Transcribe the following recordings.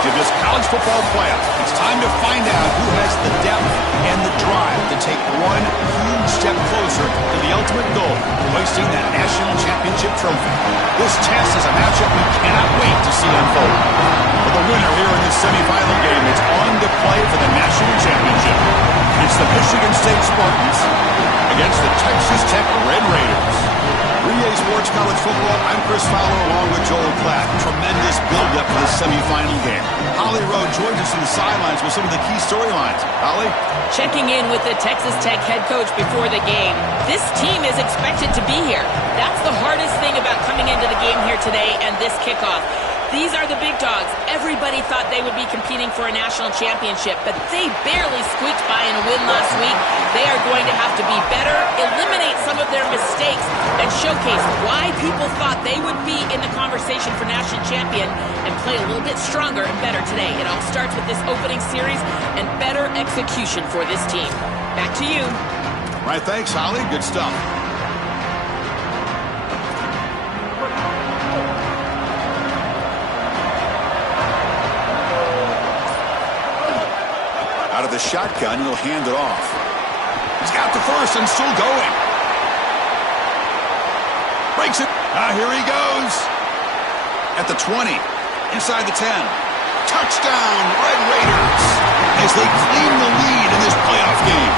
of this college football playoff. It's time to find out who has the depth and the drive to take one huge step closer to the ultimate goal, hoisting that national championship trophy. This test is a matchup we cannot wait to see unfold. For the winner here in this semifinal game, it's on to play for the national championship. It's the Michigan State Spartans against the Texas Tech Red Raiders. 3A Sports College Football, I'm Chris Fowler along with Joel Klatt. Tremendous build-up for the semifinal game. Holly Rowe joins us on the sidelines with some of the key storylines. Holly? Checking in with the Texas Tech head coach before the game. This team is expected to be here. That's the hardest thing about coming into the game here today and this kickoff. These are the big dogs. Everybody thought they would be competing for a national championship, but they barely squeaked by in a win last week. They are going to have to be better, eliminate some of their mistakes, and showcase why people thought they would be in the conversation for national champion and play a little bit stronger and better today. It all starts with this opening series and better execution for this team. Back to you. All right, thanks, Holly. Good stuff. Out of the shotgun, he'll hand it off. He's got the first and still going. Breaks it. Here he goes. At the 20. Inside the 10. Touchdown, Red Raiders. As they claim the lead in this playoff game.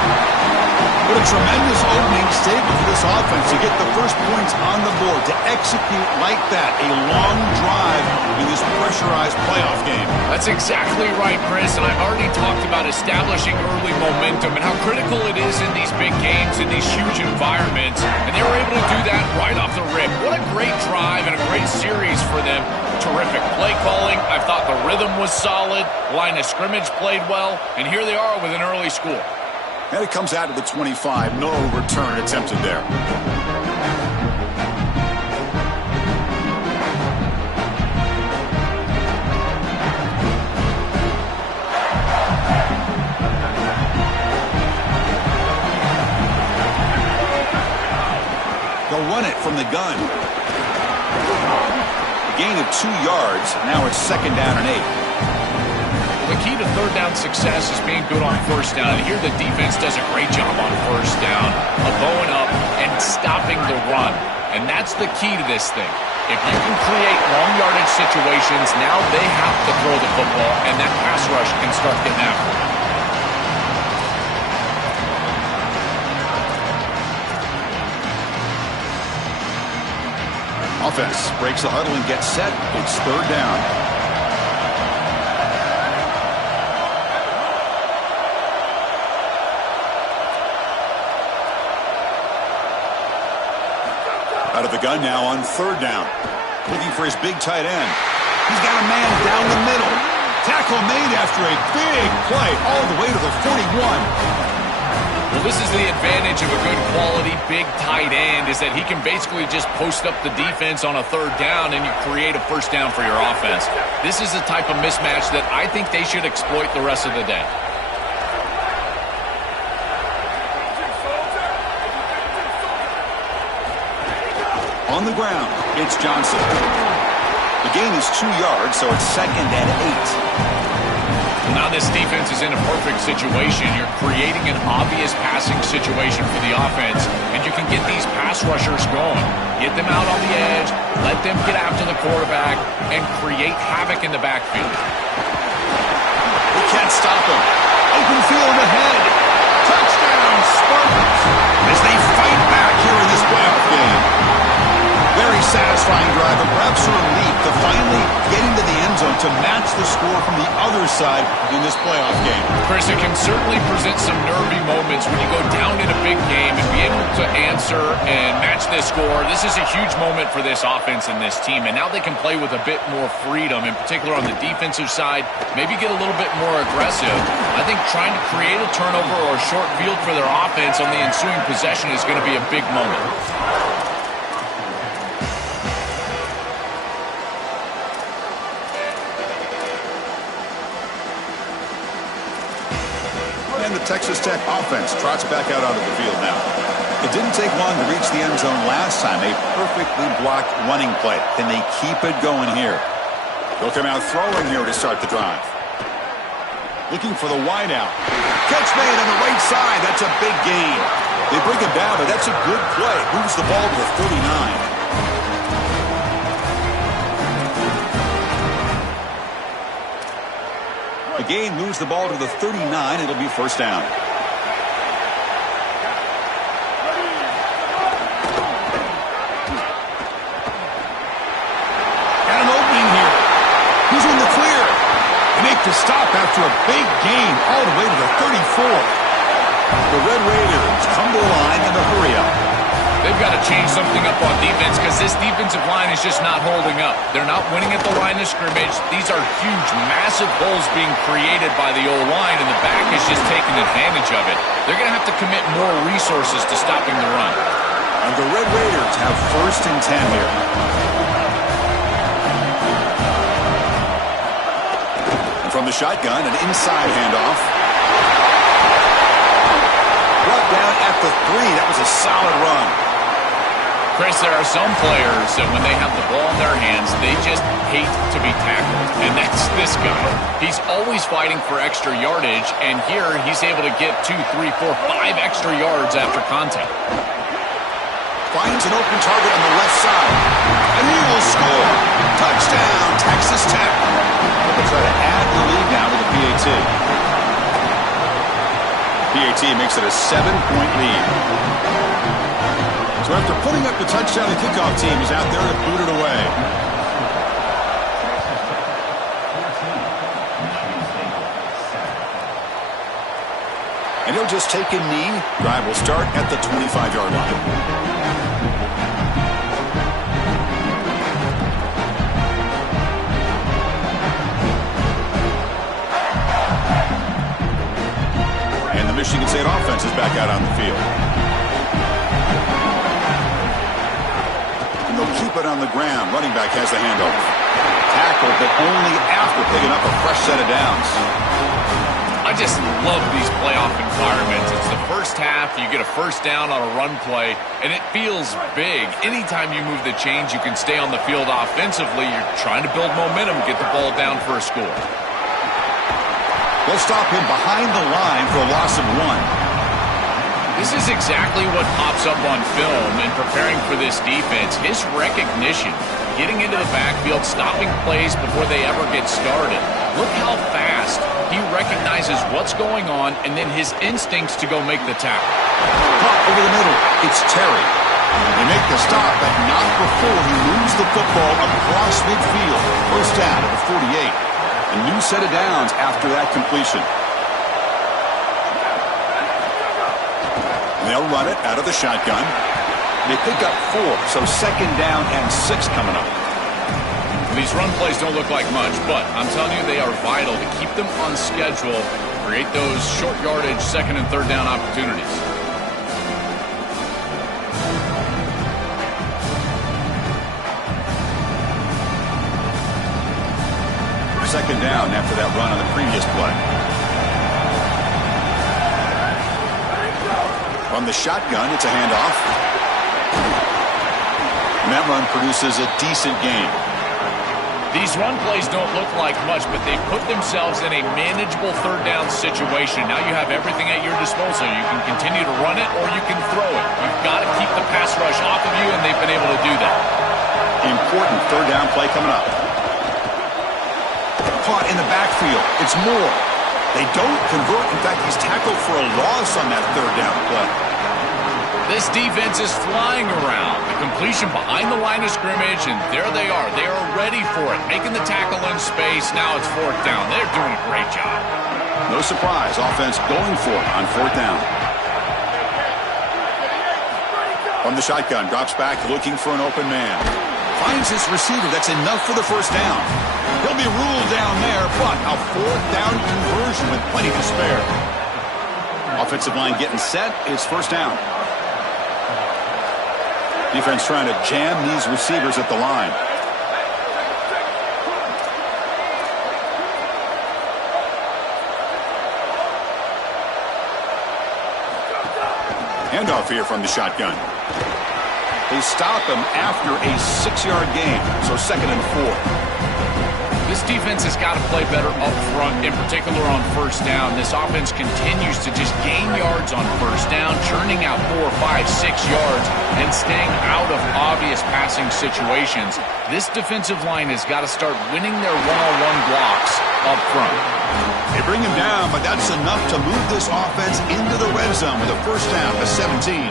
What a tremendous opening statement for this offense to get the first points on the board, to execute like that, a long drive in this pressurized playoff game. That's exactly right, Chris, and I've already talked about establishing early momentum and how critical it is in these big games, in these huge environments, and they were able to do that right off the rip. What a great drive and a great series for them. Terrific play calling. I thought the rhythm was solid. Line of scrimmage played well, and here they are with an early score. And it comes out to the 25. No return attempted there. They'll run it from the gun. A gain of 2 yards. Now it's 2nd down and 8. The key to third down success is being good on first down. And here the defense does a great job on first down of going up and stopping the run. And that's the key to this thing. If you can create long yardage situations, now they have to throw the football, and that pass rush can start getting after it. Offense breaks the huddle and gets set. It's 3rd down. Out of the gun now on 3rd down. Looking for his big tight end. He's got a man down the middle. Tackle made after a big play all the way to the 41. Well, this is the advantage of a good quality big tight end, is that he can basically just post up the defense on a 3rd down and you create a first down for your offense. This is the type of mismatch that I think they should exploit the rest of the day. On the ground, it's Johnson. The gain is 2 yards, so it's 2nd and 8. Well, now this defense is in a perfect situation. You're creating an obvious passing situation for the offense, and you can get these pass rushers going. Get them out on the edge, let them get after the quarterback, and create havoc in the backfield. They can't stop him. Open field ahead. Touchdown, Spartans, as they fight back here in this playoff game. Very satisfying drive, and perhaps a relief to finally getting to the end zone to match the score from the other side in this playoff game. Chris, it can certainly present some nervy moments when you go down in a big game and be able to answer and match this score. This is a huge moment for this offense and this team, and now they can play with a bit more freedom, in particular on the defensive side, maybe get a little bit more aggressive. I think trying to create a turnover or a short field for their offense on the ensuing possession is going to be a big moment. And the Texas Tech offense trots back out onto the field now. It didn't take long to reach the end zone last time. A perfectly blocked running play. Can they keep it going here? They'll come out throwing here to start the drive. Looking for the wide out. Catch made on the right side. That's a big gain. They bring him down, but that's a good play. Moves the ball to the 39. The gain moves the ball to the 39. It'll be first down. Got an opening here. Who's in the clear? They make the stop after a big gain all the way to the 34. The Red Raiders come to the line in the hurry up. They've got to change something up on defense because this defensive line is just not holding up. They're not winning at the line of scrimmage. These are huge, massive holes being created by the O-line, and the back is just taking advantage of it. They're going to have to commit more resources to stopping the run. And the Red Raiders have first and 10 here. And from the shotgun, an inside handoff. Brought down at the 3. That was a solid run. Chris, there are some players that when they have the ball in their hands, they just hate to be tackled. And that's this guy. He's always fighting for extra yardage, and here he's able to get 2, 3, 4, 5 extra yards after contact. Finds an open target on the left side. And he will score. Touchdown, Texas Tech. They'll try to add the lead now with a PAT. PAT makes it a 7-point lead. So after putting up the touchdown, the kickoff team is out there to boot it away. And he'll just take a knee. Drive will start at the 25-yard line. Michigan State offense is back out on the field. And they'll keep it on the ground. Running back has the handoff. Tackled, but only after picking up a fresh set of downs. I just love these playoff environments. It's the first half, you get a first down on a run play, and it feels big. Anytime you move the chains, you can stay on the field offensively. You're trying to build momentum, get the ball down for a score. They'll stop him behind the line for a loss of 1. This is exactly what pops up on film in preparing for this defense. His recognition, getting into the backfield, stopping plays before they ever get started. Look how fast he recognizes what's going on and then his instincts to go make the tackle. Caught over the middle. It's Terry. They make the stop, but not before he moves the football across midfield. First down at the 48. A new set of downs after that completion. And they'll run it out of the shotgun. They pick up 4, so second down and 6 coming up. These run plays don't look like much, but I'm telling you they are vital to keep them on schedule, create those short yardage second and third down opportunities. Second down after that run on the previous play. From the shotgun, it's a handoff. And that run produces a decent gain. These run plays don't look like much, but they put themselves in a manageable third down situation. Now you have everything at your disposal. You can continue to run it or you can throw it. You've got to keep the pass rush off of you, and they've been able to do that. Important third down play coming up. Caught in the backfield. It's Moore. They don't convert. In fact, he's tackled for a loss on that third down play. This defense is flying around. The completion behind the line of scrimmage, and there they are. They are ready for it. Making the tackle in space. Now it's fourth down. They're doing a great job. No surprise. Offense going for it on fourth down. From the shotgun, drops back looking for an open man. Finds his receiver. That's enough for the first down. He'll be ruled down there, but a fourth down conversion with plenty to spare. Offensive line getting set. It's first down. Defense trying to jam these receivers at the line. Handoff here from the shotgun. They stop him after a 6-yard gain, so second and 4. This defense has got to play better up front, in particular on first down. This offense continues to just gain yards on first down, churning out 4, 5, 6 yards, and staying out of obvious passing situations. This defensive line has got to start winning their one-on-one blocks up front. They bring him down, but that's enough to move this offense into the red zone with a first down to 17.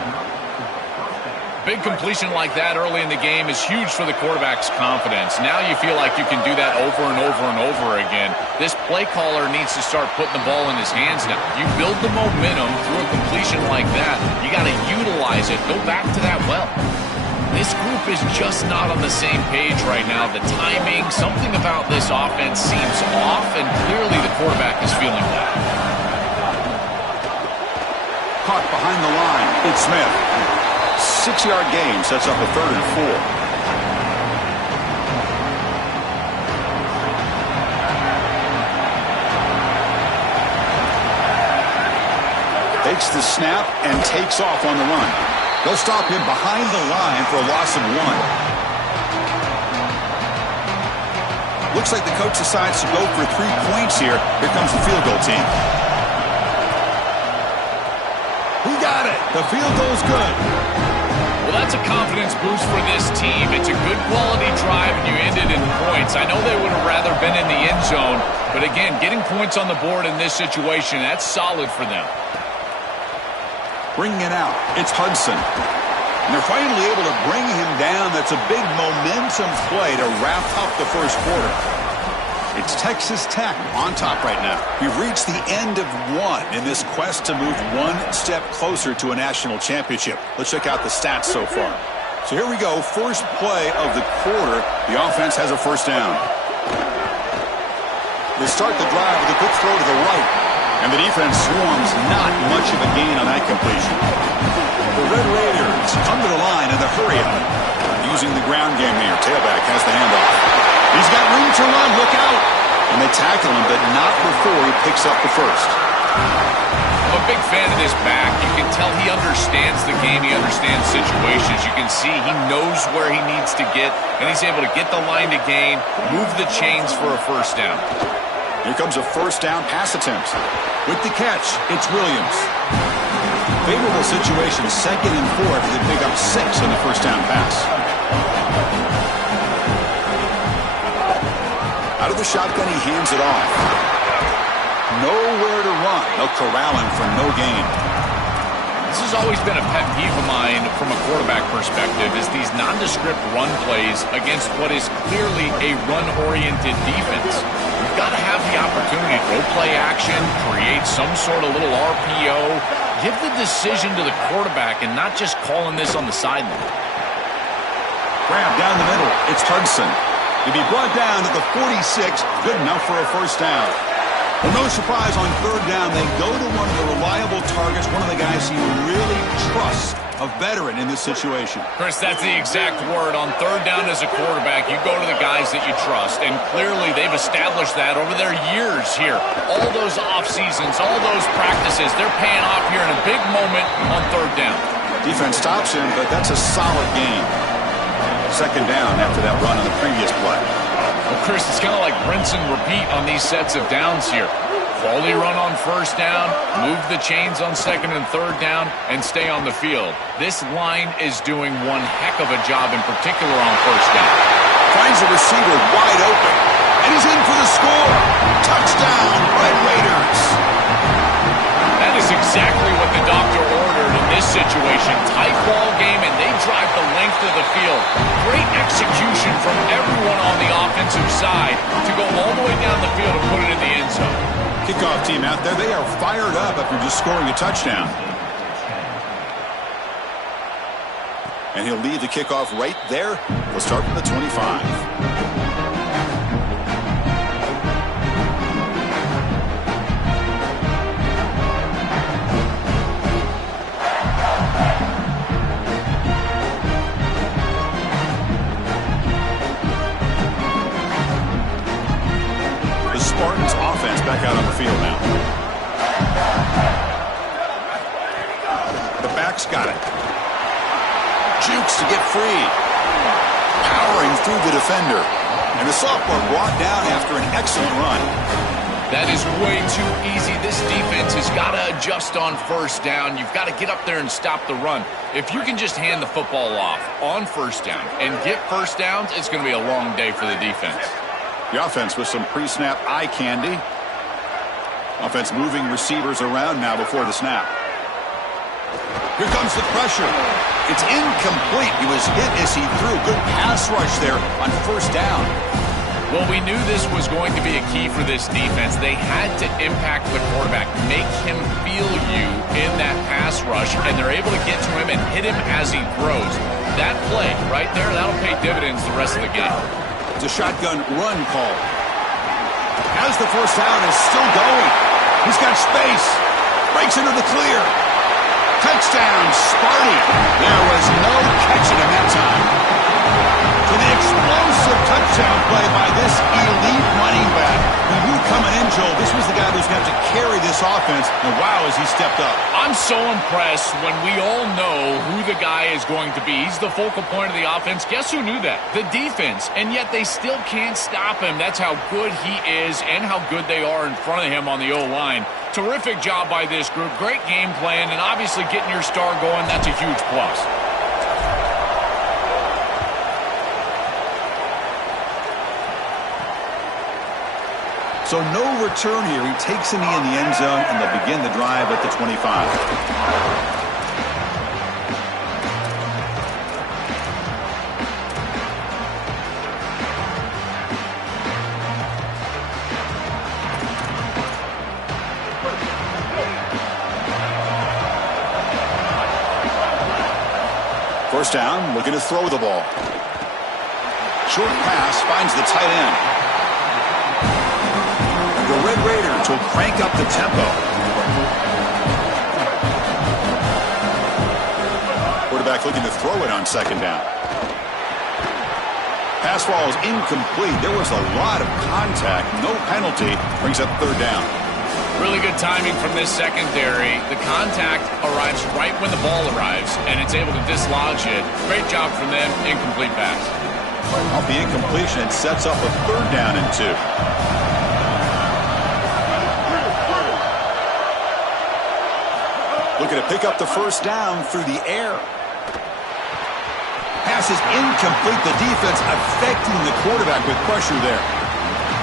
Big completion like that early in the game is huge for the quarterback's confidence. Now you feel like you can do that over and over and over again. This play caller needs to start putting the ball in his hands now. You build the momentum through a completion like that. You got to utilize it. Go back to that well. This group is just not on the same page right now. The timing, something about this offense seems off, and clearly the quarterback is feeling that. Caught behind the line. It's Smith. 6-yard gain sets up a 3rd and 4. Takes the snap and takes off on the run. They'll stop him behind the line for a loss of 1. Looks like the coach decides to go for 3 points here. Here comes the field goal team. He got it. The field goal's good. Well, that's a confidence boost for this team. It's a good quality drive, and you ended in points. I know they would have rather been in the end zone, but again, getting points on the board in this situation, that's solid for them. Bringing it out, it's Hudson. And they're finally able to bring him down. That's a big momentum play to wrap up the first quarter. It's Texas Tech on top right now. We've reached the end of 1 in this quest to move 1 step closer to a national championship. Let's check out the stats so far. So here we go. First play of the quarter. The offense has a first down. They start the drive with a quick throw to the right. And the defense swarms, not much of a gain on that completion. The Red Raiders come to the line in the hurry up. Using the ground game here. Tailback has the handoff. He's got room to run. Look out. And they tackle him, but not before he picks up the first. I'm a big fan of this back. You can tell he understands the game. He understands situations. You can see he knows where he needs to get, and he's able to get the line to gain, move the chains for a first down. Here comes a first down pass attempt. With the catch, it's Williams. Favorable situation, 2nd and 4 as they pick up 6 on the first down pass. Out of the shotgun, he hands it off. Nowhere to run. They'll corral him for no gain. This has always been a pet peeve of mine from a quarterback perspective, is these nondescript run plays against what is clearly a run-oriented defense. You've got to have the opportunity to go play action, create some sort of little RPO, give the decision to the quarterback and not just calling this on the sideline. Grab down the middle. It's Hudson. He'll be brought down at the 46. Good enough for a first down. Well, no surprise on 3rd down. They go to one of the reliable targets, one of the guys he really trusts, a veteran in this situation. Chris, that's the exact word. On 3rd down as a quarterback, you go to the guys that you trust, and clearly they've established that over their years here. All those off seasons, all those practices, they're paying off here in a big moment on 3rd down. Defense stops him, but that's a solid gain. 2nd down after that run on the previous play. Well, Chris, it's kind of like rinse and repeat on these sets of downs here. Quality run on first down, move the chains on 2nd and 3rd down, and stay on the field. This line is doing one heck of a job, in particular on first down. Finds a receiver wide open, and he's in for the score. Touchdown, Red Raiders. That is exactly what the doctor ordered in this situation. Tight ball game, and they drive the length of the field. Great execution from everyone on the offensive side to go all the way down the field and put it in the end zone. Kickoff team out there, they are fired up after just scoring a touchdown. And he'll lead the kickoff right there. We'll start from the 25. Spartans offense back out on the field now. The back's got it. Jukes to get free. Powering through the defender. And the sophomore brought down after an excellent run. That is way too easy. This defense has got to adjust on first down. You've got to get up there and stop the run. If you can just hand the football off on first down and get first downs, it's going to be a long day for the defense. The offense with some pre-snap eye candy. Offense moving receivers around now before the snap. Here comes the pressure. It's incomplete. He was hit as he threw. Good pass rush there on first down. Well, we knew this was going to be a key for this defense. They had to impact the quarterback, make him feel you in that pass rush, and they're able to get to him and hit him as he throws. That play right there, that'll pay dividends the rest of the game. It's a shotgun run call. As the first down is still going. He's got space. Breaks into the clear. Touchdown, Sparty. There was no catching him that time. To the explosive touchdown play by this elite running back. We knew coming in, Joel, this was the guy who's going to have to carry this offense. And wow, as he stepped up. I'm so impressed when we all know who the guy is going to be. He's the focal point of the offense. Guess who knew that? The defense. And yet they still can't stop him. That's how good he is and how good they are in front of him on the O-line. Terrific job by this group. Great game plan. And obviously getting your star going, that's a huge plus. So no return here. He takes a knee in the end zone, and they'll begin the drive at the 25. First down, looking to throw the ball. Short pass finds the tight end. The Red Raiders will crank up the tempo. Quarterback looking to throw it on second down. Pass ball is incomplete. There was a lot of contact. No penalty. Brings up third down. Really good timing from this secondary. The contact arrives right when the ball arrives, and it's able to dislodge it. Great job from them. Incomplete pass. Off the incompletion, it sets up a third down and 2. Looking to pick up the first down through the air. Pass is incomplete. The defense affecting the quarterback with pressure there.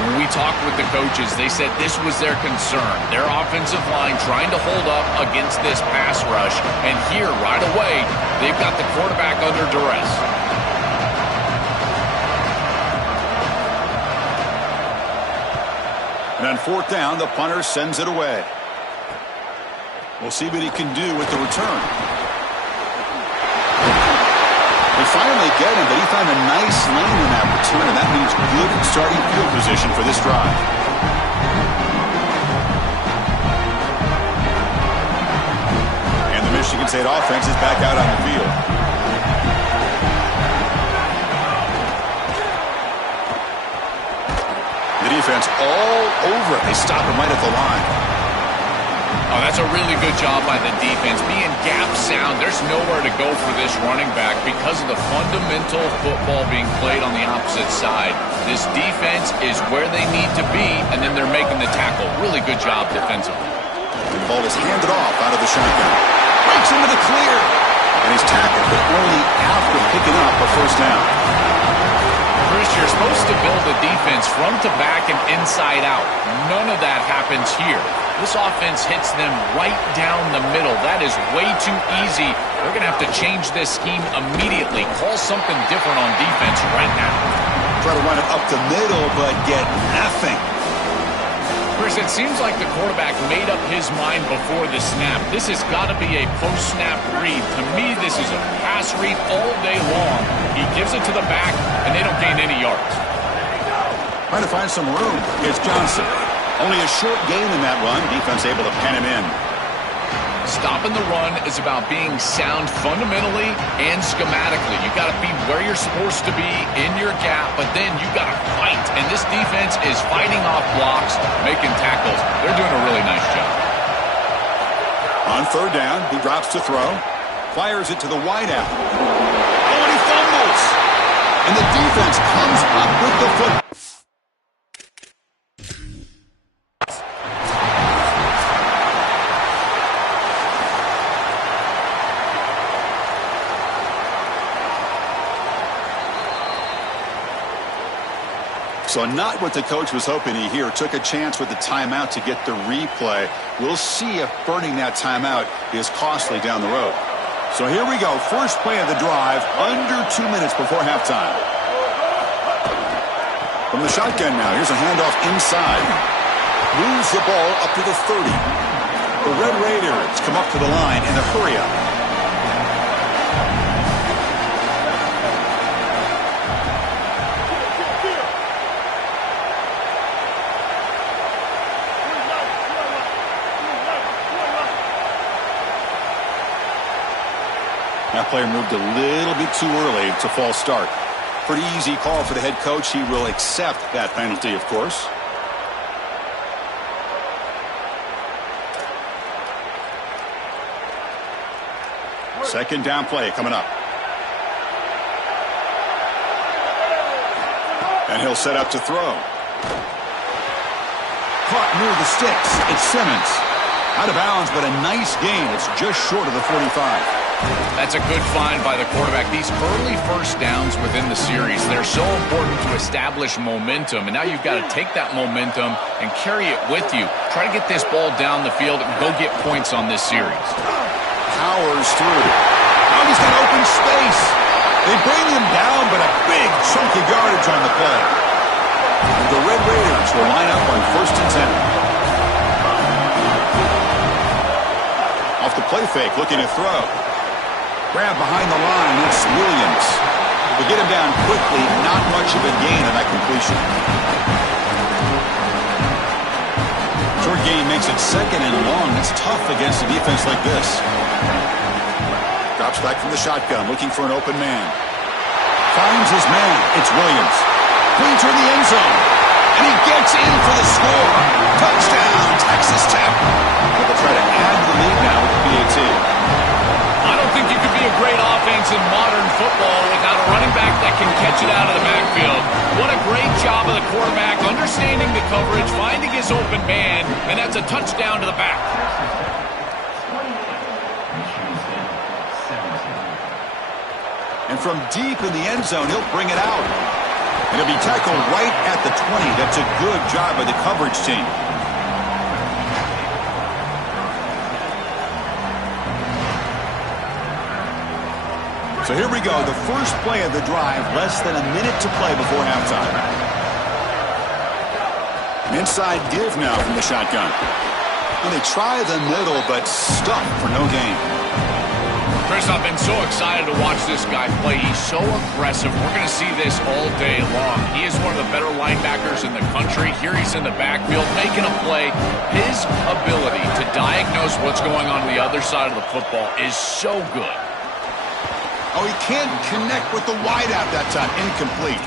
When we talked with the coaches, they said this was their concern. Their offensive line trying to hold up against this pass rush. And here, right away, they've got the quarterback under duress. And on fourth down, the punter sends it away. We'll see what he can do with the return. They finally get him, but he found a nice lane in that return, and that means good starting field position for this drive. And the Michigan State offense is back out on the field. The defense all over it. They stop him right at the line. Oh, that's a really good job by the defense. Being gap sound, there's nowhere to go for this running back because of the fundamental football being played on the opposite side. This defense is where they need to be, and then they're making the tackle. Really good job defensively. The ball is handed off out of the shotgun. Breaks into the clear. And he's tackled, but only after picking up a first down. Chris, you're supposed to build the defense front to back and inside out. None of that happens here. This offense hits them right down the middle. That is way too easy. They're going to have to change this scheme immediately. Call something different on defense right now. Try to run it up the middle, but get nothing. Chris, it seems like the quarterback made up his mind before the snap. This has got to be a post-snap read. To me, this is a pass read all day long. He gives it to the back, and they don't gain any yards. Trying to find some room. It's Johnson. Only a short gain in that run. Defense able to pen him in. Stopping the run is about being sound fundamentally and schematically. You've got to be where you're supposed to be in your gap, but then you've got to fight. And this defense is fighting off blocks, making tackles. They're doing a really nice job. On third down, he drops to throw. Fires it to the wideout. Oh, and he fumbles. And the defense comes up with the foot. So not what the coach was hoping to hear. Took a chance with the timeout to get the replay. We'll see if burning that timeout is costly down the road. So here we go. First play of the drive, under 2 minutes before halftime. From the shotgun now, here's a handoff inside. Moves the ball up to the 30. The Red Raiders come up to the line in a hurry-up. That player moved a little bit too early to false start. Pretty easy call for the head coach. He will accept that penalty, of course. Second down play coming up. And he'll set up to throw. Caught near the sticks. It's Simmons. Out of bounds, but a nice gain. It's just short of the 45. That's a good find by the quarterback. These early first downs within the series, they're so important to establish momentum. And now you've got to take that momentum and carry it with you. Try to get this ball down the field and go get points on this series. Powers through. Now he's got open space. They bring him down, but a big chunk of yardage on the play. And the Red Raiders will line up on 1st and 10. Off the play fake, looking to throw. Grab behind the line, it's Williams. They get him down quickly, not much of a gain on that completion. Short gain makes it 2nd and long. That's tough against a defense like this. Drops back from the shotgun, looking for an open man. Finds his man, it's Williams. Clean toward the end zone. And he gets in for the score. Touchdown, Texas Tech. They'll try to add the lead now with the PAT. I don't think you could be a great offense in modern football without a running back that can catch it out of the backfield. What a great job of the quarterback, understanding the coverage, finding his open man, and that's a touchdown to the back. And from deep in the end zone, he'll bring it out. And he'll be tackled right at the 20. That's a good job by the coverage team. So here we go, the first play of the drive, less than a minute to play before halftime. An inside give now from the shotgun. And they try the middle, but stuck for no gain. Chris, I've been so excited to watch this guy play. He's so aggressive. We're going to see this all day long. He is one of the better linebackers in the country. Here he's in the backfield making a play. His ability to diagnose what's going on the other side of the football is so good. Oh, he can't connect with the wideout that time. Incomplete.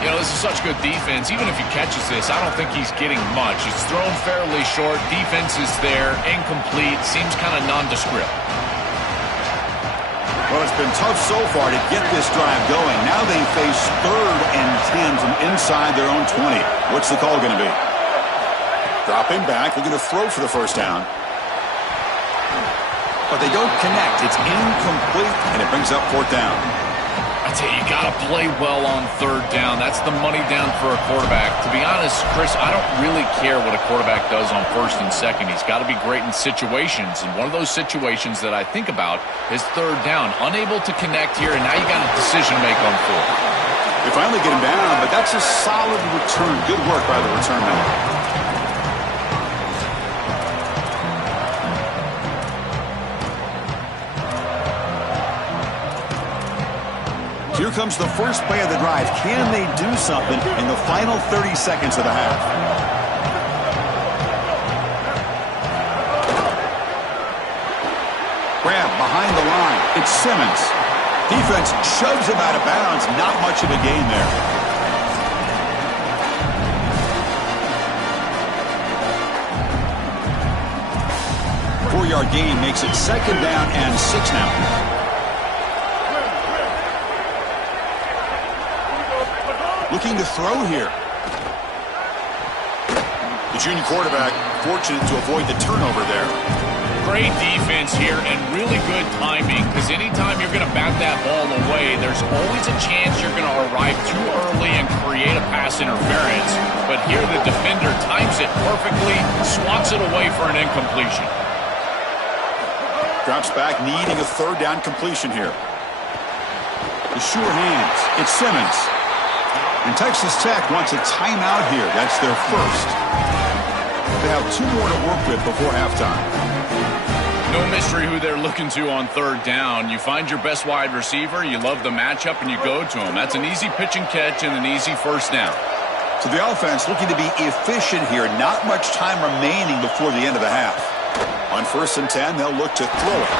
You know, this is such good defense. Even if he catches this, I don't think he's getting much. It's thrown fairly short. Defense is there. Incomplete. Seems kind of nondescript. Well, it's been tough so far to get this drive going. Now they face 3rd and 10 from inside their own 20. What's the call going to be? Dropping back. They're going to throw for the first down. But they don't connect. It's incomplete, and it brings up 4th down. I tell you, you got to play well on 3rd down. That's the money down for a quarterback. To be honest, Chris, I don't really care what a quarterback does on 1st and 2nd. He's got to be great in situations, and one of those situations that I think about is 3rd down. Unable to connect here, and now you got a decision to make on 4th. They finally get him down, but that's a solid return. Good work by the return man. Here comes the first play of the drive. Can they do something in the final 30 seconds of the half? Grab behind the line. It's Simmons. Defense shoves him out of bounds. Not much of a gain there. Four-yard gain makes it 2nd down and 6 now. looking to throw here. The junior quarterback fortunate to avoid the turnover there. Great defense here and really good timing, because anytime you're going to bat that ball away, there's always a chance you're going to arrive too early and create a pass interference. But here the defender times it perfectly, swats it away for an incompletion. Drops back, needing a third down completion here. The sure hands. It's Simmons. And Texas Tech wants a timeout here. That's their first. They have 2 more to work with before halftime. No mystery who they're looking to on third down. You find your best wide receiver, you love the matchup, and you go to him. That's an easy pitch and catch and an easy first down. So the offense looking to be efficient here. Not much time remaining before the end of the half. On 1st and 10, they'll look to throw it.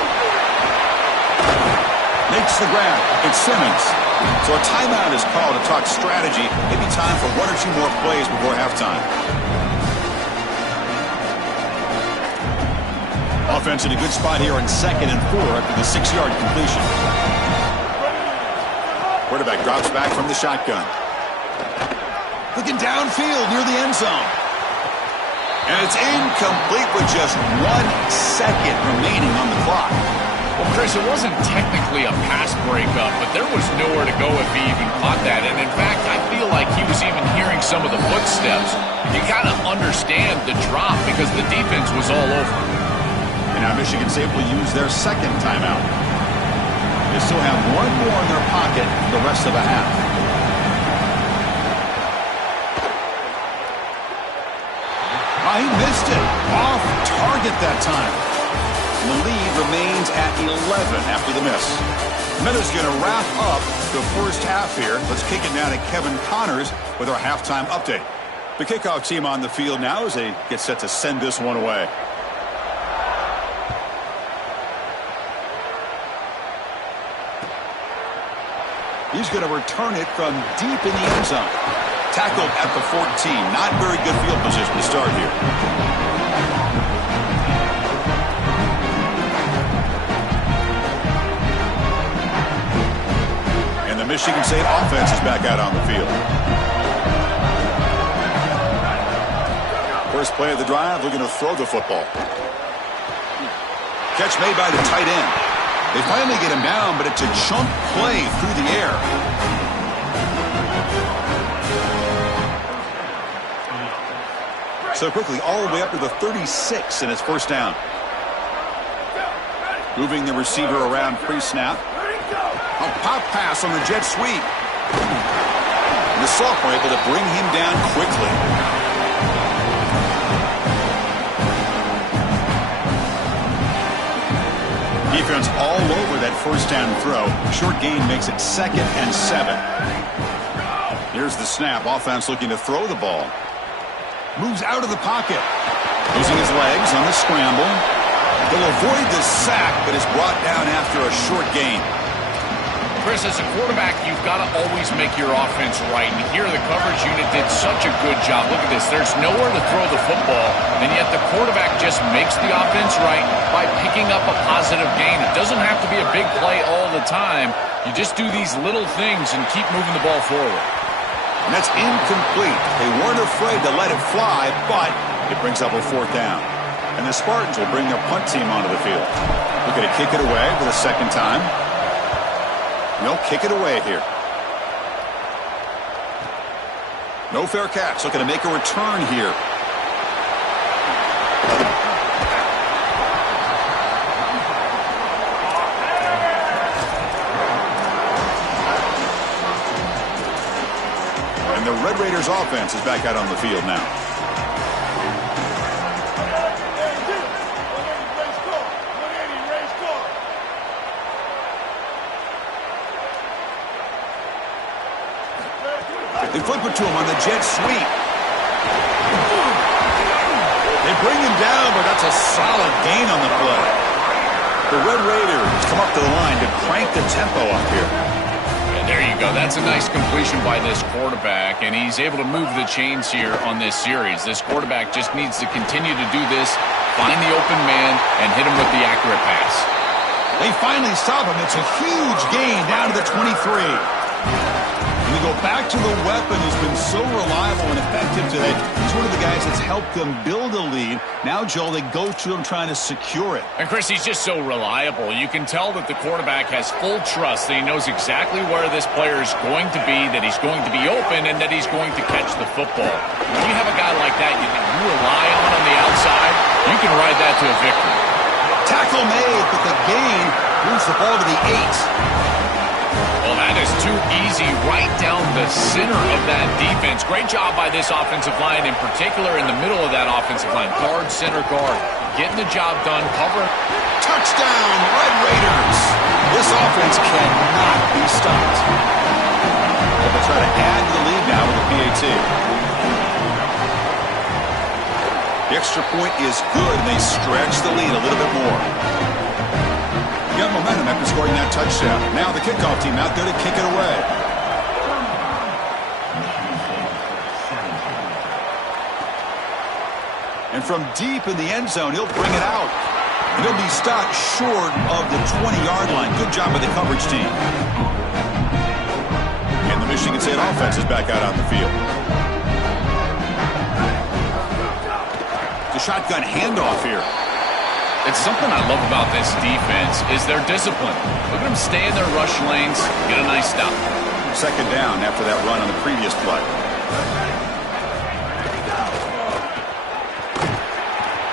Makes the grab. It's Simmons. So a timeout is called to talk strategy. Maybe time for 1 or 2 more plays before halftime. Offense in a good spot here on 2nd and 4 after the 6-yard completion. Quarterback drops back from the shotgun. Looking downfield near the end zone. And it's incomplete with just 1 second remaining on the clock. Well, Chris, it wasn't technically a pass breakup, but there was nowhere to go if he even caught that. And in fact, I feel like he was even hearing some of the footsteps. You got to understand the drop because the defense was all over. And now Michigan State will use their 2nd timeout. They still have 1 more in their pocket for the rest of the half. Oh, he missed it. Off target that time. And the lead remains at 11 after the miss. Meta's going to wrap up the first half here. Let's kick it down to Kevin Connors with our halftime update. The kickoff team on the field now as they get set to send this one away. He's going to return it from deep in the end zone. Tackled at the 14. Not very good field position to start here. And the Michigan State offense is back out on the field. First play of the drive, looking to throw the football. Catch made by the tight end. They finally get him down, but it's a chunk play through the air. So quickly, all the way up to the 36, and it's first down. Moving the receiver around pre-snap. A pop pass on the jet sweep. And the sophomore able to bring him down quickly. Defense all over that first down throw. Short gain makes it 2nd and 7. Here's the snap. Offense looking to throw the ball. Moves out of the pocket. Using his legs on the scramble. He'll avoid the sack, but is brought down after a short gain. Chris, as a quarterback, you've got to always make your offense right. And here the coverage unit did such a good job. Look at this. There's nowhere to throw the football, and yet the quarterback just makes the offense right by picking up a positive gain. It doesn't have to be a big play all the time. You just do these little things and keep moving the ball forward. And that's incomplete. They weren't afraid to let it fly, but it brings up a 4th down. And the Spartans will bring their punt team onto the field. Looking to kick it away for the 2nd time. They'll kick it away here. No fair catch. Looking to make a return here. And the Red Raiders offense is back out on the field now. They flip it to him on the jet sweep. They bring him down, but that's a solid gain on the play. The Red Raiders come up to the line to crank the tempo up here. Yeah, there you go. That's a nice completion by this quarterback, and he's able to move the chains here on this series. This quarterback just needs to continue to do this, find the open man, and hit him with the accurate pass. They finally stop him. It's a huge gain down to the 23. We go back to the weapon who's been so reliable and effective today. He's one of the guys that's helped them build a lead. Now, Joel, they go to him trying to secure it. And, Chris, he's just so reliable. You can tell that the quarterback has full trust that he knows exactly where this player is going to be, that he's going to be open, and that he's going to catch the football. When you have a guy like that you rely on the outside, you can ride that to a victory. Tackle made, but the gain moves the ball to the 8. Well, that is too easy right down the center of that defense. Great job by this offensive line, in particular in the middle of that offensive line. Guard, center, guard. Getting the job done, covering. Touchdown, Red Raiders. This offense cannot be stopped. They'll try to add to the lead now with the PAT. The extra point is good, and they stretch the lead a little bit more. You got momentum after scoring that touchdown. Now the kickoff team out there to kick it away. And from deep in the end zone, he'll bring it out. And he'll be stopped short of the 20-yard line. Good job by the coverage team. And the Michigan State offense is back out on the field. The shotgun handoff here. It's something I love about this defense is their discipline. Look at them stay in their rush lanes, get a nice stop. Second down after that run on the previous play.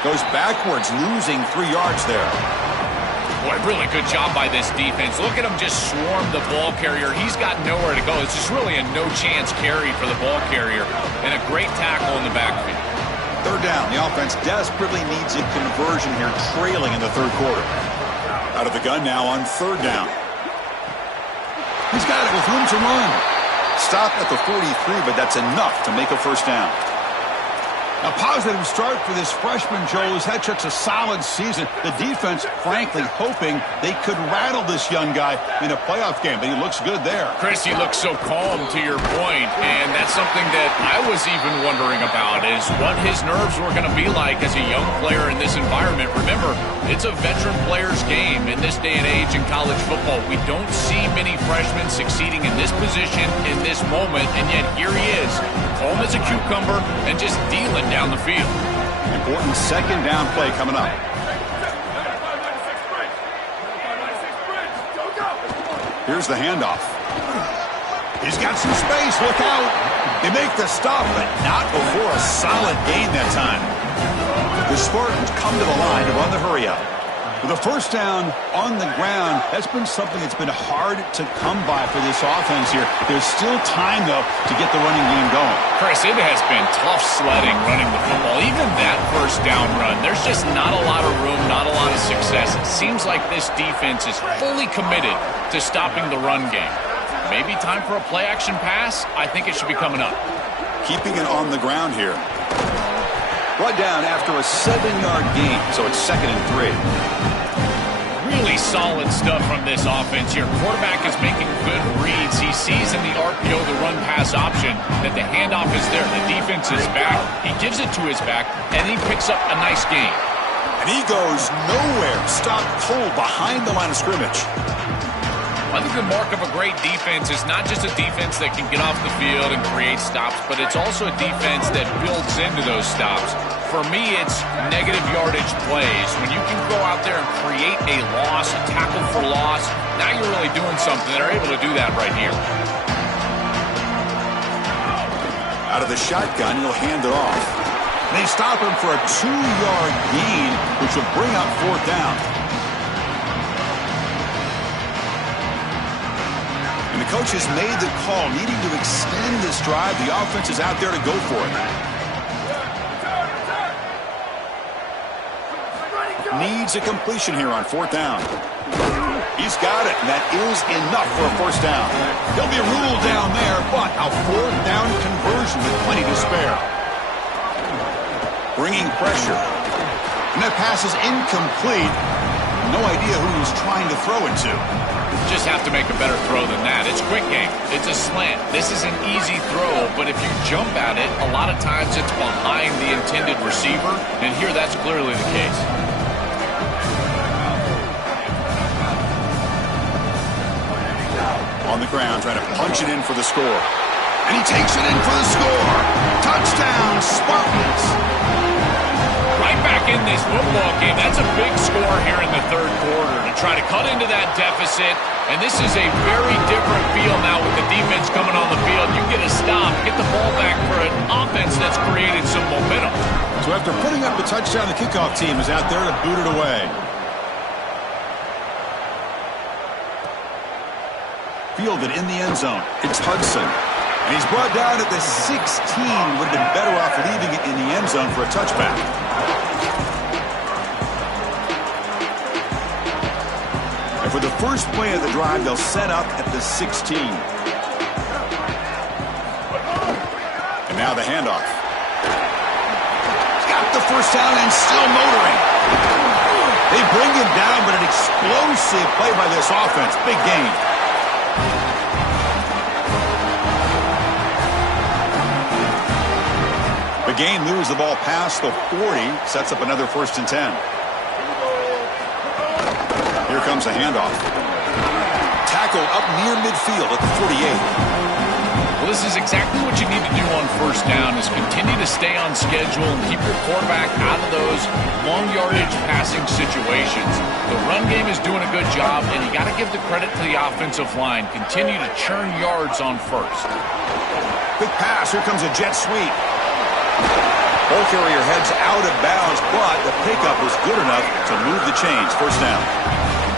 Goes backwards, losing 3 yards there. Boy, really good job by this defense. Look at him just swarm the ball carrier. He's got nowhere to go. It's just really a no-chance carry for the ball carrier. And a great tackle in the backfield. Third down. The offense desperately needs a conversion here, trailing in the third quarter. Out of the gun now on third down. He's got it with room to run. Stop at the 43, but that's enough to make a first down. A positive start for this freshman, Joe, who's had such a solid season. The defense, frankly, hoping they could rattle this young guy in a playoff game, but he looks good there. Chris, he looks so calm, to your point, and that's something that I was even wondering about, is what his nerves were going to be like as a young player in this environment. Remember, it's a veteran player's game in this day and age in college football. We don't see many freshmen succeeding in this position in this moment, and yet here he is, calm as a cucumber and just dealing down the field. Important second down play coming up. Here's the handoff. He's got some space. Look out. They make the stop, but not before a solid gain that time. The Spartans come to the line to run the hurry up. With a first down on the ground, that's been something that's been hard to come by for this offense here. There's still time, though, to get the running game going. Chris, it has been tough sledding running the football. Even that first down run, there's just not a lot of room, not a lot of success. It seems like this defense is fully committed to stopping the run game. Maybe time for a play-action pass? I think it should be coming up. Keeping it on the ground here. Brought down after a 7-yard gain, so it's 2nd and 3. Really solid stuff from this offense here. Quarterback is making good reads. He sees in the RPO, the run-pass option, that the handoff is there. The defense is back. He gives it to his back, and he picks up a nice gain. And he goes nowhere. Stopped cold behind the line of scrimmage. I think the mark of a great defense is not just a defense that can get off the field and create stops, but it's also a defense that builds into those stops. For me, it's negative yardage plays. When you can go out there and create a loss, a tackle for loss, now you're really doing something. They're able to do that right here. Out of the shotgun, he'll hand it off. They stop him for a 2-yard gain, which will bring up fourth down. And the coach has made the call, needing to extend this drive. The offense is out there to go for it. Needs a completion here on fourth down. He's got it, and that is enough for a first down. There'll be a rule down there, but a fourth down conversion with plenty to spare. Bringing pressure. And that pass is incomplete. No idea who he was trying to throw it to. Just have to make a better throw than that. It's quick game. It's a slant. This is an easy throw, but if you jump at it, a lot of times it's behind the intended receiver, and here that's clearly the case. On the ground, trying to punch it in for the score. And he takes it in for the score. Touchdown, Spartans. Right back in this football game. That's a big score here in the third quarter to try to cut into that deficit. And this is a very different feel now with the defense coming on the field. You get a stop, get the ball back for an offense that's created some momentum. So after putting up the touchdown, the kickoff team is out there to boot it away. Fielded in the end zone. It's Hudson. And he's brought down at the 16. Would have been better off leaving it in the end zone for a touchback. And for the first play of the drive, they'll set up at the 16. And now the handoff. He's got the first down and still motoring. They bring him down, but an explosive play by this offense. Big gain. The gain moves the ball past the 40, sets up another 1st and 10. Here comes a handoff. Tackle up near midfield at the 48. Well, this is exactly what you need to do on first down is continue to stay on schedule and keep your quarterback out of those long yardage passing situations. The run game is doing a good job, and you got to give the credit to the offensive line. Continue to churn yards on first. Quick pass. Here comes a jet sweep. Ball carrier heads out of bounds, but the pickup was good enough to move the chains. First down.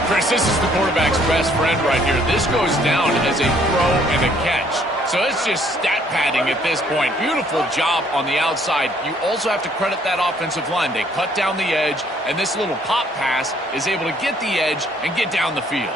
Chris, this is the quarterback's best friend right here. This goes down as a throw and a catch. So it's just stat padding at this point. Beautiful job on the outside. You also have to credit that offensive line. They cut down the edge, and this little pop pass is able to get the edge and get down the field.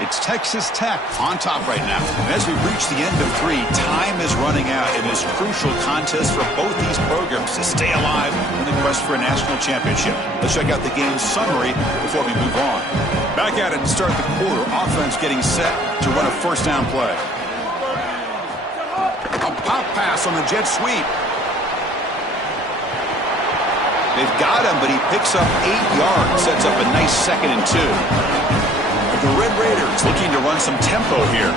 It's Texas Tech on top right now. And as we reach the end of 3, time is running out in this crucial contest for both these programs to stay alive in the quest for a national championship. Let's check out the game summary before we move on. Back at it to start the quarter. Offense getting set to run a first down play. A pop pass on the jet sweep. They've got him, but he picks up 8 yards. Sets up a nice 2nd and 2. The Red Raiders looking to run some tempo here.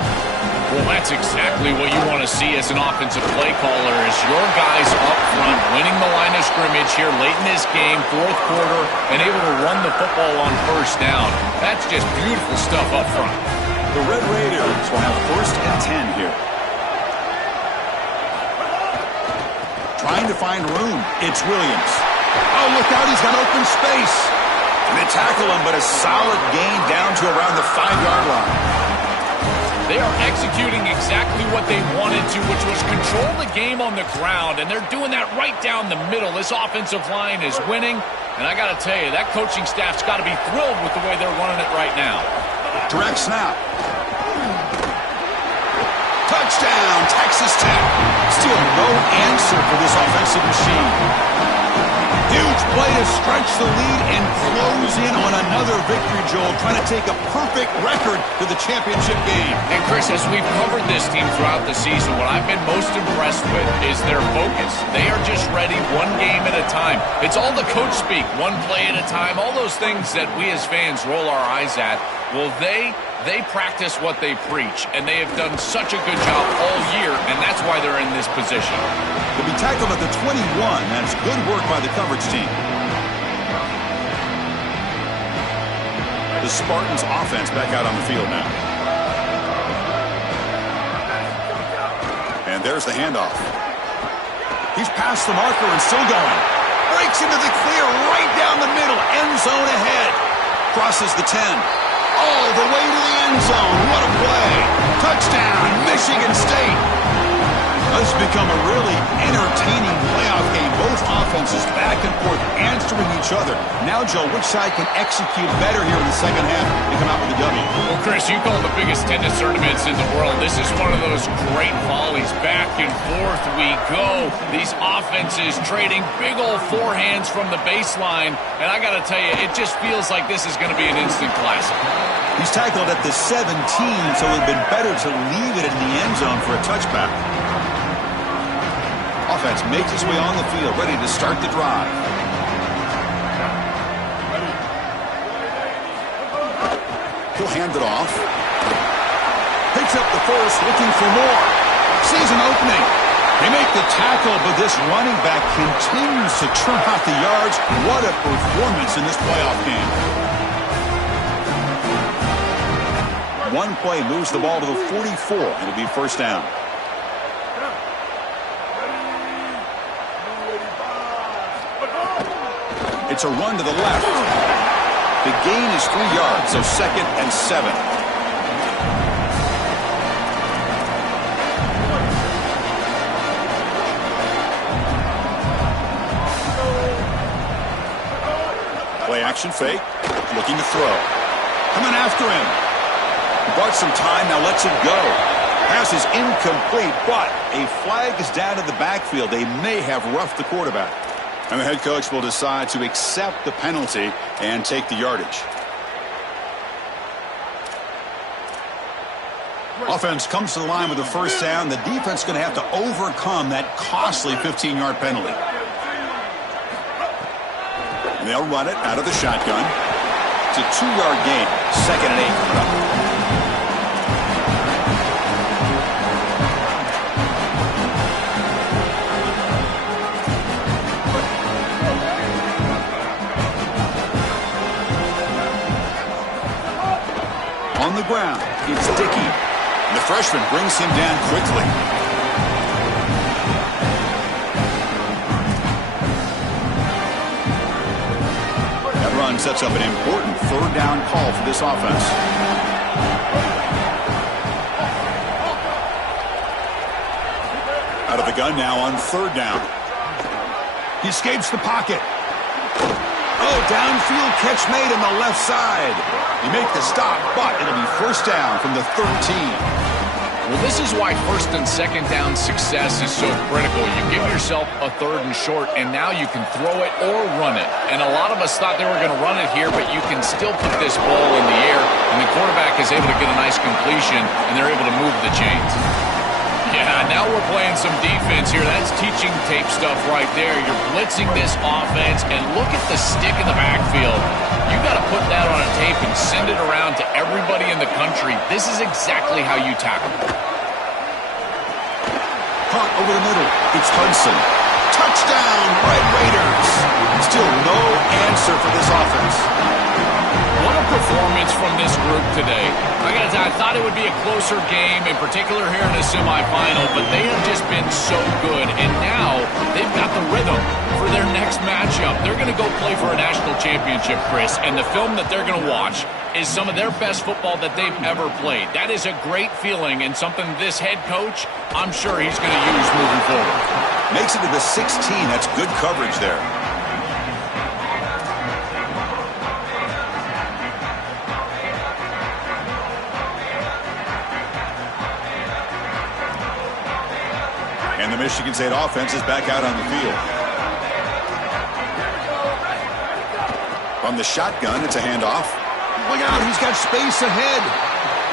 Well, that's exactly what you want to see as an offensive play caller is your guys up front winning the line of scrimmage here late in this game, 4th quarter, and able to run the football on first down. That's just beautiful stuff up front. The Red Raiders will have 1st and 10 here. Trying to find room. It's Williams. Oh, look out. He's got open space. And they tackle him, but a solid gain down to around the 5-yard line. They are executing exactly what they wanted to, which was control the game on the ground, and they're doing that right down the middle. This offensive line is winning, and I got to tell you, that coaching staff's got to be thrilled with the way they're running it right now. Direct snap. Touchdown, Texas Tech. Still no answer for this offensive machine. Huge play to stretch the lead and close in on another victory, Joel, trying to take a perfect record to the championship game. And Chris, as we've covered this team throughout the season, what I've been most impressed with is their focus. They are just ready one game at a time. It's all the coach speak, one play at a time, all those things that we as fans roll our eyes at. Well, they practice what they preach, and they have done such a good job all year, and that's why they're in this position. They'll be tackled at the 21. That's good work by the coverage team. The Spartans offense back out on the field now. And there's the handoff. He's past the marker and still going. Breaks into the clear right down the middle. End zone ahead. Crosses the 10. All the way to the end zone. What a play. Touchdown, Michigan State. This has become a really entertaining playoff game. Both offenses back and forth answering each other. Now, Joe, which side can execute better here in the second half and come out with a W? Well, Chris, you call the biggest tennis tournaments in the world. This is one of those great volleys. Back and forth we go. These offenses trading big old forehands from the baseline. And I got to tell you, it just feels like this is going to be an instant classic. He's tackled at the 17, so it would have been better to leave it in the end zone for a touchback. offense makes its way on the field, ready to start the drive. He'll hand it off. Picks up the first, looking for more. Sees an opening. They make the tackle, but this running back continues to churn out the yards. What a performance in this playoff game. One play moves the ball to the 44. It'll be first down. It's a run to the left. The gain is 3 yards, so 2nd and 7. Play action fake. Looking to throw. Coming after him. He bought some time, now lets it go. Pass is incomplete, but a flag is down in the backfield. They may have roughed the quarterback. And the head coach will decide to accept the penalty and take the yardage. Offense comes to the line with a first down. The defense is going to have to overcome that costly 15-yard penalty. And they'll run it out of the shotgun. It's a 2-yard gain. 2nd and 8 coming up. On the ground, it's Dickey. And the freshman brings him down quickly. That run sets up an important 3rd down call for this offense. Out of the gun now on 3rd down. He escapes the pocket. Oh, downfield catch made on the left side. You make the stop, but it'll be first down from the 13. Well, this is why 1st and 2nd down success is so critical. You give yourself a 3rd and short, and now you can throw it or run it. And a lot of us thought they were going to run it here, but you can still put this ball in the air, and the quarterback is able to get a nice completion, and they're able to move the chains. Yeah, now we're playing some defense here. That's teaching tape stuff right there. You're blitzing this offense, and look at the stick in the backfield. You got to put that on a tape and send it around to everybody in the country. This is exactly how you tackle. Hunt over the middle. It's Hudson. Touchdown, Red Raiders. Still no answer for this offense. What a performance from this group today. I got to tell you, I thought it would be a closer game, in particular here in the semifinal, but they have just been so good. And now they've got the rhythm for their next matchup. They're going to go play for a national championship, Chris, and the film that they're going to watch is some of their best football that they've ever played. That is a great feeling and something this head coach, I'm sure he's going to use moving forward. Makes it to the 16. That's good coverage there. And the Michigan State offense is back out on the field. From the shotgun, it's a handoff. Look out, he's got space ahead.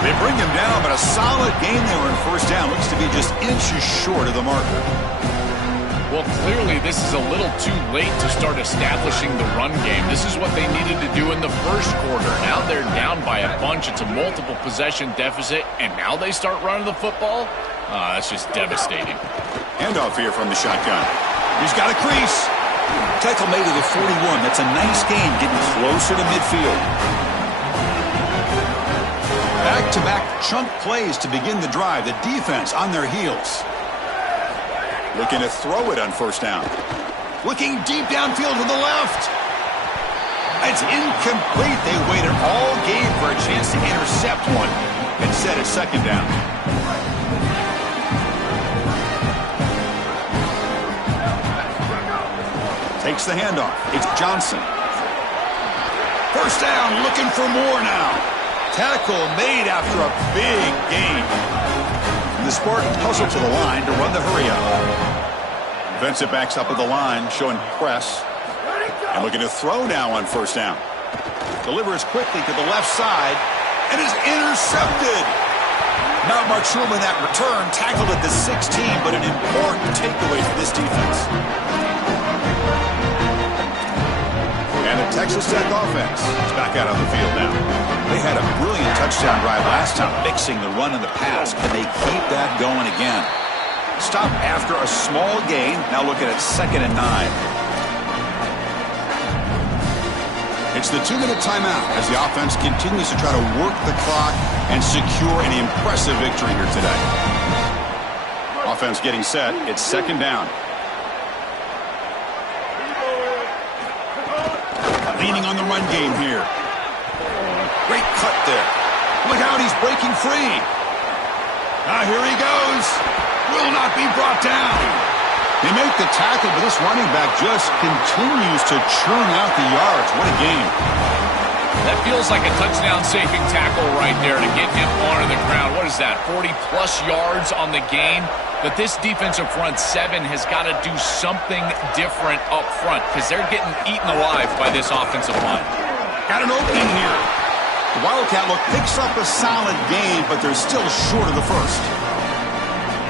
They bring him down, but a solid gain there in first down. Looks to be just inches short of the marker. Well, clearly this is a little too late to start establishing the run game. This is what they needed to do in the first quarter. Now they're down by a bunch. It's a multiple possession deficit, and now they start running the football? That's just devastating. Handoff here from the shotgun. He's got a crease. Tackle made to the 41. That's a nice gain, getting closer to midfield. Back-to-back chunk plays to begin the drive. The defense on their heels. Looking to throw it on first down. Looking deep downfield to the left. It's incomplete. They waited all game for a chance to intercept one. Instead, it's second down. Takes the handoff. It's Johnson. First down, looking for more now. Tackle made after a big gain. And the Spartans hustle to the line to run the hurry out. Defensive backs up at the line, showing press. And looking to throw now on first down. Delivers quickly to the left side and is intercepted. Not much room in that return. Tackled at the 16, but an important takeaway for this defense. And the Texas Tech offense is back out on the field now. They had a brilliant touchdown drive last time, mixing the run and the pass. Can they keep that going again? Stop after a small gain. Now looking at 2nd and 9. It's the 2-minute timeout as the offense continues to try to work the clock and secure an impressive victory here today. Offense getting set. It's 2nd down. Leaning on the run game here. Great cut there. Look out, he's breaking free. Here he goes. Will not be brought down. They make the tackle, but this running back just continues to churn out the yards. What a game. That feels like a touchdown-saving tackle right there to get him onto the ground. What is that, 40-plus yards on the game? But this defensive front 7 has got to do something different up front because they're getting eaten alive by this offensive line. Got an opening here. The Wildcat look picks up a solid gain, but they're still short of the first.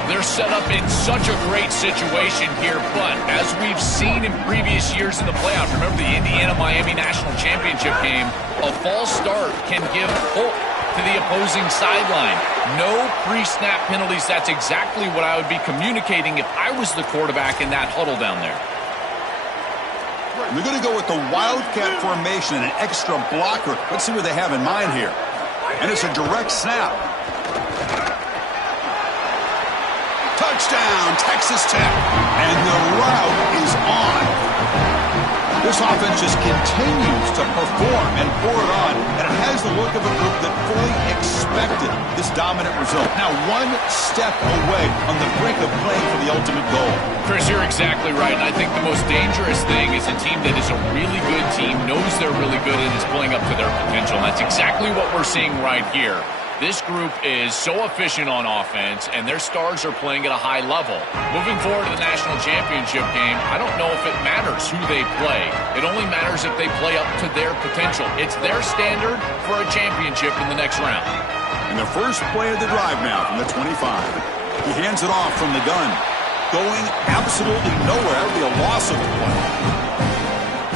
They're set up in such a great situation here, but as we've seen in previous years in the playoffs, remember the Indiana-Miami National Championship game, a false start can give hope to the opposing sideline. No pre-snap penalties. That's exactly what I would be communicating if I was the quarterback in that huddle down there. They're going to go with the Wildcat formation and an extra blocker. Let's see what they have in mind here. And it's a direct snap. Touchdown, Texas Tech. And the route is on. This offense just continues to perform and pour it on. And it has the look of a group that fully expected this dominant result. Now one step away on the brink of playing for the ultimate goal. Chris, you're exactly right. And I think the most dangerous thing is a team that is a really good team, knows they're really good, and is playing up to their potential. And that's exactly what we're seeing right here. This group is so efficient on offense, and their stars are playing at a high level. Moving forward to the national championship game, I don't know if it matters who they play. It only matters if they play up to their potential. It's their standard for a championship in the next round. And the first play of the drive now from the 25. He hands it off from the gun. Going absolutely nowhere. That would be a loss of the play.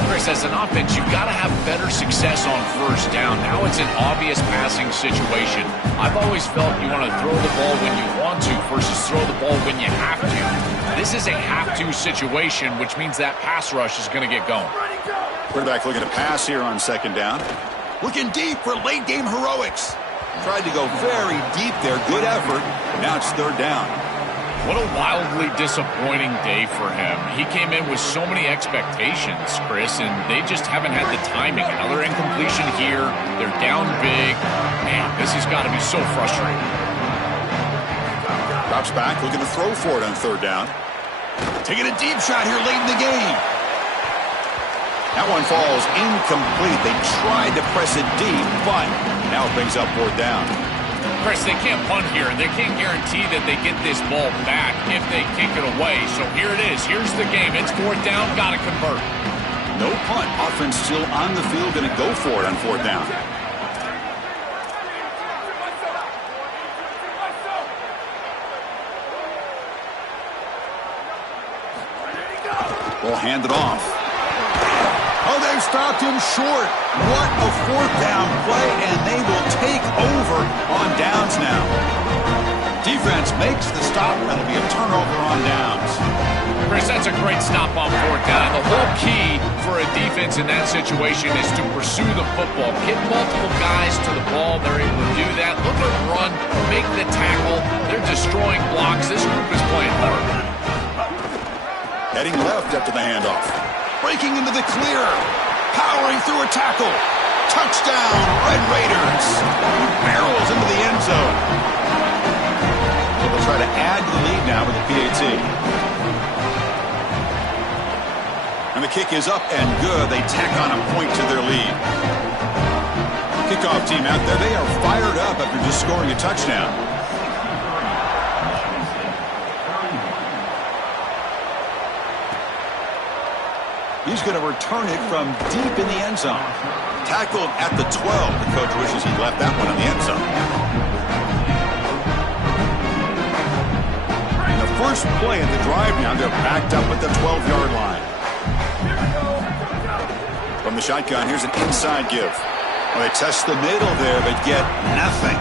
Chris, as an offense, you've got to have better success on first down. Now it's an obvious passing situation. I've always felt you want to throw the ball when you want to versus throw the ball when you have to. This is a have-to situation, which means that pass rush is going to get going. Quarterback looking to pass here on 2nd down. Looking deep for late-game heroics. Tried to go very deep there. Good effort. Now it's 3rd down. What a wildly disappointing day for him. He came in with so many expectations, Chris, and they just haven't had the timing. Another incompletion here. They're down big. Man, this has got to be so frustrating. Drops back, looking to throw for it on 3rd down. Taking a deep shot here late in the game. That one falls incomplete. They tried to press it deep, but now it brings up 4th down. Chris, they can't punt here, and they can't guarantee that they get this ball back if they kick it away. So here it is. Here's the game. It's 4th down. Got to convert. No punt. Offense still on the field. Going to go for it on 4th down. We'll hand it off. Oh, they've stopped him short. What a 4th down play, and they will take over on downs now. Defense makes the stop, and it'll be a turnover on downs. Chris, that's a great stop on 4th down. The whole key for a defense in that situation is to pursue the football. Get multiple guys to the ball. They're able to do that. Look at them run, make the tackle. They're destroying blocks. This group is playing hard. Heading left after the handoff. Breaking into the clear. Powering through a tackle. Touchdown, Red Raiders. Barrels into the end zone. So they'll try to add to the lead now with the PAT. And the kick is up and good. They tack on a point to their lead. Kickoff team out there. They are fired up after just scoring a touchdown. He's going to return it from deep in the end zone. Tackled at the 12. The coach wishes he left that one in the end zone. first play of the drive now. They're backed up at the 12-yard line. From the shotgun, here's an inside give. Well, they test the middle there, but get nothing.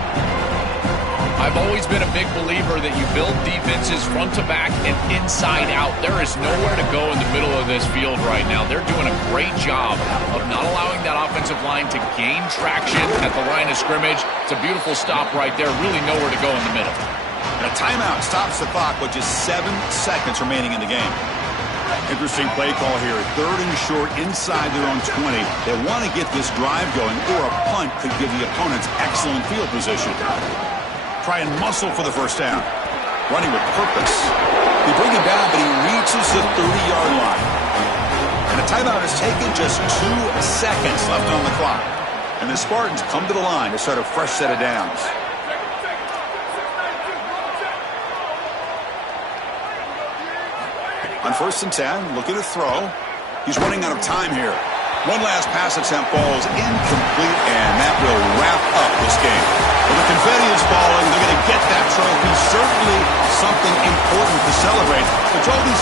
I've always been a big believer that you build defenses front to back and inside out. There is nowhere to go in the middle of this field right now. They're doing a great job of not allowing that offensive line to gain traction at the line of scrimmage. It's a beautiful stop right there. Really nowhere to go in the middle. And a timeout stops the clock with just 7 seconds remaining in the game. Interesting play call here. 3rd and short inside their own 20. They want to get this drive going, or a punt could give the opponents excellent field position. Try and muscle for the first down. Running with purpose. They bring him down, but he reaches the 30-yard line. And a timeout is taken, just 2 seconds left on the clock. And the Spartans come to the line to start a fresh set of downs. On 1st and 10, looking to throw. He's running out of time here. One last pass attempt falls incomplete, and that will wrap up this game. Well, the confetti is falling. They're going to get that trophy. Certainly something important to celebrate. But Joby,